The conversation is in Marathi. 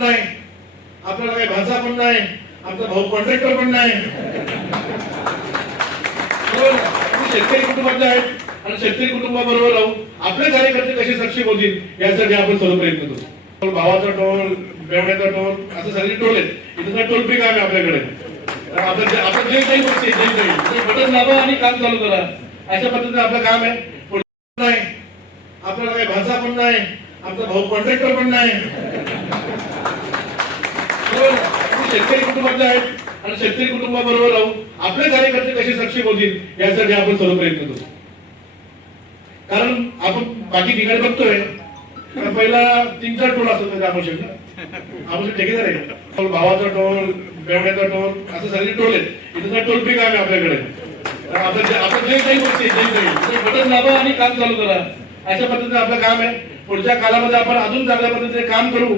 नाही. आपल्याला काही भाषा पण नाही. आमचा भाऊ कॉन्ट्रॅक्टर पण नाही. शेतकरी कुटुंबातले आहेत. आणि शेतकरी कुटुंबाबरोबर राहू आपले कार्यकर्ते कसे सक्षम होतील यासाठी आपण सर्व प्रयत्न करू. भावाचा टोल बेवड्याचा टोल असं सगळे टोल आहेत. इथं टोल फ्री काम आहे आपल्याकडे. आपण जे- आपण जे काही गोष्टी जे काही. बटन दाबा आणि काम चालू करा. अशा पद्धतीने आपलं काम आहे. पुढे नाही. आपल्याला काही भाषा पण नाही. आमचा भाऊ कॉन्ट्रॅक्टर पण नाही. शेतकरी कुटुंबातले आहेत आणि शेतकरी कुटुंबाबरोबर राहून आपले कार्यकर्ते कसे सक्षम होतील यासाठी आपण सर्व प्रयत्न करू. कारण आपण बाकी ठिकाणी बघतोय पहिला तीन चार टोल असतो त्याच्या आमोशक आमोशक ठेकेदार आहे टोल भावाचा टोल बेवड्याचा टोल असं सगळे टोल आहेत. इथं टोल फ्री काम आहे आपल्याकडे. आपण आपण जे काही गोष्टी बटन दाबा आणि काम चालू करा. अशा पद्धतीने आपलं काम आहे. पुढच्या कालामध्ये आपण अजून चांगल्या पद्धतीने काम करू.